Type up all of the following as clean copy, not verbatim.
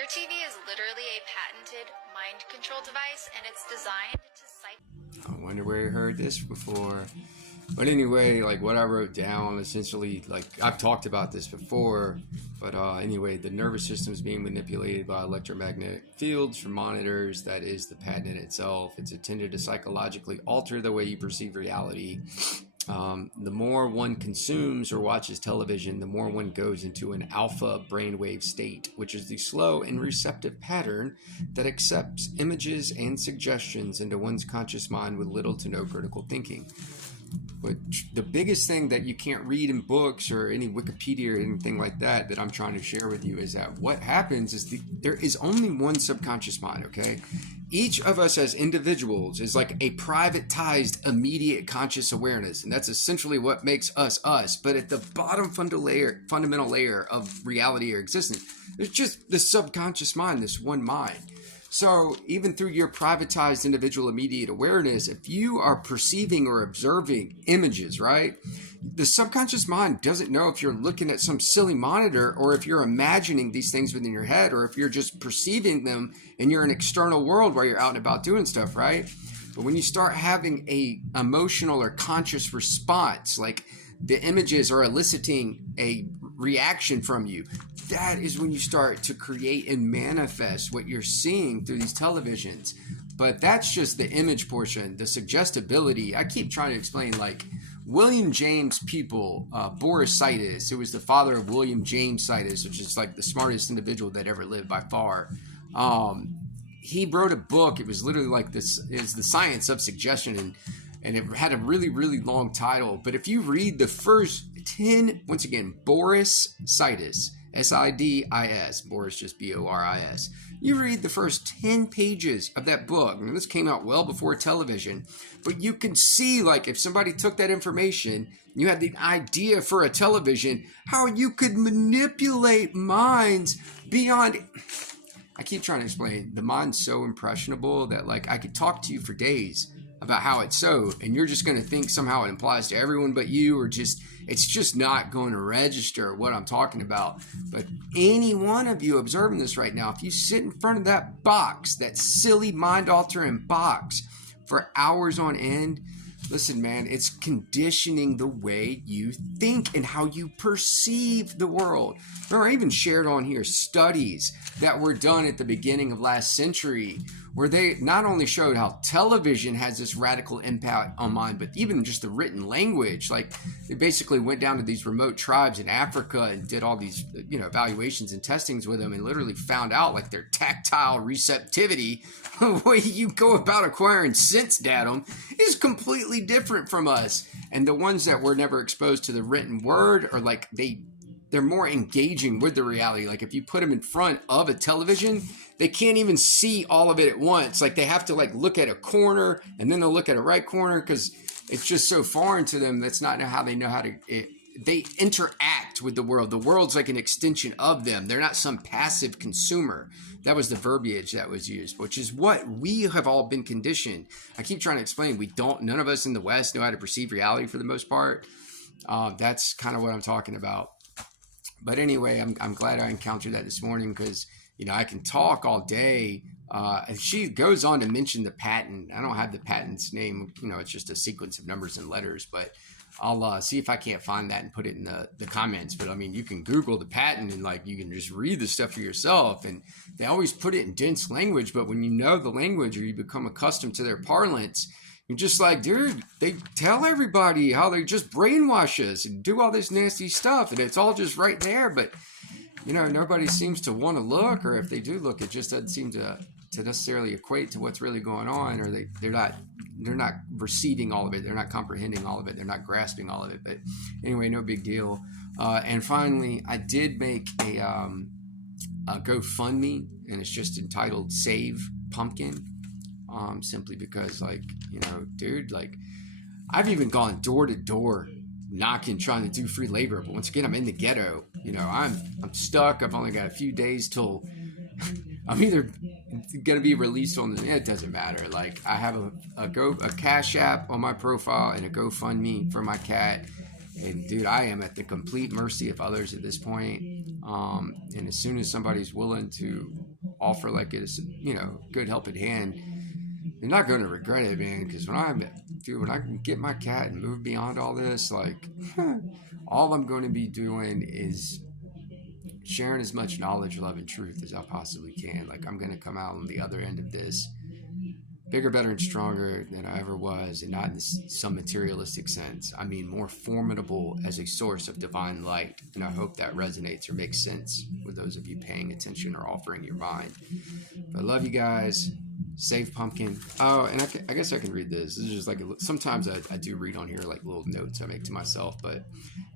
Your TV is literally a patented mind control device, and it's designed to I wonder where you heard this before. But anyway, like what I wrote down, essentially, like I've talked about this before, but anyway, the nervous system is being manipulated by electromagnetic fields from monitors. That is the patent itself. It's intended to psychologically alter the way you perceive reality. The more one consumes or watches television, the more one goes into an alpha brainwave state, which is the slow and receptive pattern that accepts images and suggestions into one's conscious mind with little to no critical thinking. But the biggest thing that you can't read in books or any Wikipedia or anything like that I'm trying to share with you is that what happens is there is only one subconscious mind, okay? Each of us as individuals is like a privatized immediate conscious awareness, and that's essentially what makes us us. But at the bottom fundamental layer of reality or existence, there's just the subconscious mind, this one mind. So even through your privatized individual immediate awareness, if you are perceiving or observing images, right, the subconscious mind doesn't know if you're looking at some silly monitor or if you're imagining these things within your head or if you're just perceiving them in your external world while you're out and about doing stuff, right? But when you start having a emotional or conscious response, like the images are eliciting a reaction from you, that is when you start to create and manifest what you're seeing through these televisions. But that's just the image portion, the suggestibility. I keep trying to explain, like William James People, Boris Sidis, who was the father of William James Sidis, which is like the smartest individual that ever lived by far. He wrote a book. It was literally like this is the science of suggestion, and it had a really, really long title. But if you read the first 10, once again, Boris Sidis, S-I-D-I-S, Boris just B-O-R-I-S. You read the first 10 pages of that book, and this came out well before television, but you can see, like, if somebody took that information, you had the idea for a television, how you could manipulate minds beyond... I keep trying to explain, the mind's so impressionable that, like, I could talk to you for days about how it's so, and you're just going to think somehow it applies to everyone but you, or just it's just not going to register what I'm talking about. But any one of you observing this right now, if you sit in front of that box, that silly mind-altering box for hours on end, listen, man, it's conditioning the way you think and how you perceive the world. Remember, I even shared on here studies that were done at the beginning of last century where they not only showed how television has this radical impact on mind, but even just the written language. Like, they basically went down to these remote tribes in Africa and did all these, evaluations and testings with them and literally found out, like, their tactile receptivity, the way you go about acquiring sense datum, is completely different from us. And the ones that were never exposed to the written word are like, they're more engaging with the reality. Like, if you put them in front of a television, they can't even see all of it at once. Like, they have to look at a corner and then they'll look at a right corner because it's just so foreign to them. That's not how they know how to. They interact with the world. The world's like an extension of them. They're not some passive consumer. That was the verbiage that was used, which is what we have all been conditioned. I keep trying to explain. None of us in the West know how to perceive reality for the most part. That's kind of what I'm talking about. But anyway, I'm glad I encountered that this morning because, I can talk all day. And she goes on to mention the patent. I don't have the patent's name. It's just a sequence of numbers and letters. But I'll see if I can't find that and put it in the comments. But, you can Google the patent and, you can just read the stuff for yourself. And they always put it in dense language. But when you know the language or you become accustomed to their parlance, you're just like, dude, they tell everybody how they just brainwash us and do all this nasty stuff. And it's all just right there. But, nobody seems to want to look. Or if they do look, it just doesn't seem to necessarily equate to what's really going on. Or they're not receiving all of it. They're not comprehending all of it. They're not grasping all of it. But anyway, no big deal. And finally, I did make a GoFundMe. And it's just entitled Save Pumpkin. Simply because, dude, I've even gone door to door knocking, trying to do free labor. But once again, I'm in the ghetto. I'm stuck. I've only got a few days till I'm either going to be released on it doesn't matter. I have a Cash App on my profile and a GoFundMe for my cat. And dude, I am at the complete mercy of others at this point. And as soon as somebody's willing to offer like a, you know, good helping hand, you're not going to regret it, man. Because when I can get my cat and move beyond all this, like all I'm going to be doing is sharing as much knowledge, love, and truth as I possibly can. Like I'm going to come out on the other end of this bigger, better, and stronger than I ever was, and not in some materialistic sense. I mean, more formidable as a source of divine light. And I hope that resonates or makes sense with those of you paying attention or offering your mind. But I love you guys. Save pumpkin. Oh, and I guess I can read this. This is just like sometimes I do read on here like little notes I make to myself. But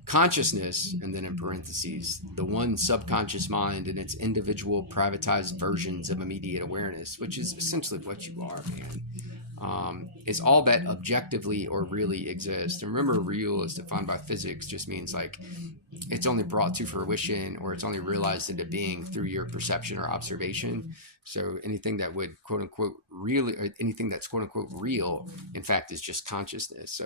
consciousness, and then in parentheses, the one subconscious mind and its individual privatized versions of immediate awareness, which is essentially what you are, man, is all that objectively or really exists. And remember, real is defined by physics, just means like it's only brought to fruition or it's only realized into being through your perception or observation. So anything that would quote unquote really, or anything that's quote unquote real, in fact, is just consciousness.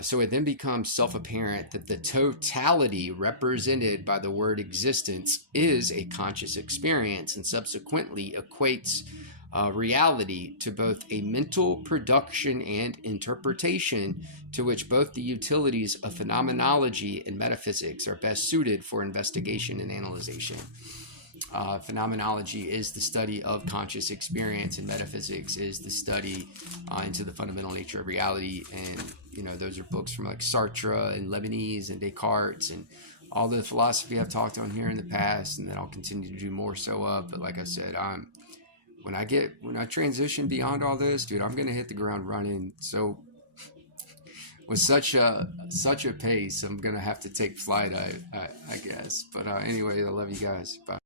So it then becomes self-apparent that the totality represented by the word existence is a conscious experience, and subsequently equates reality to both a mental production and interpretation, to which both the utilities of phenomenology and metaphysics are best suited for investigation and analyzation. Phenomenology is the study of conscious experience, and metaphysics is the study into the fundamental nature of reality. And you know, those are books from like Sartre and Leibniz and Descartes and all the philosophy I've talked on here in the past, and that I'll continue to do more so of. But like I said, when I transition beyond all this, dude, I'm gonna hit the ground running. So with such a pace, I'm gonna have to take flight, I guess. But anyway, I love you guys. Bye.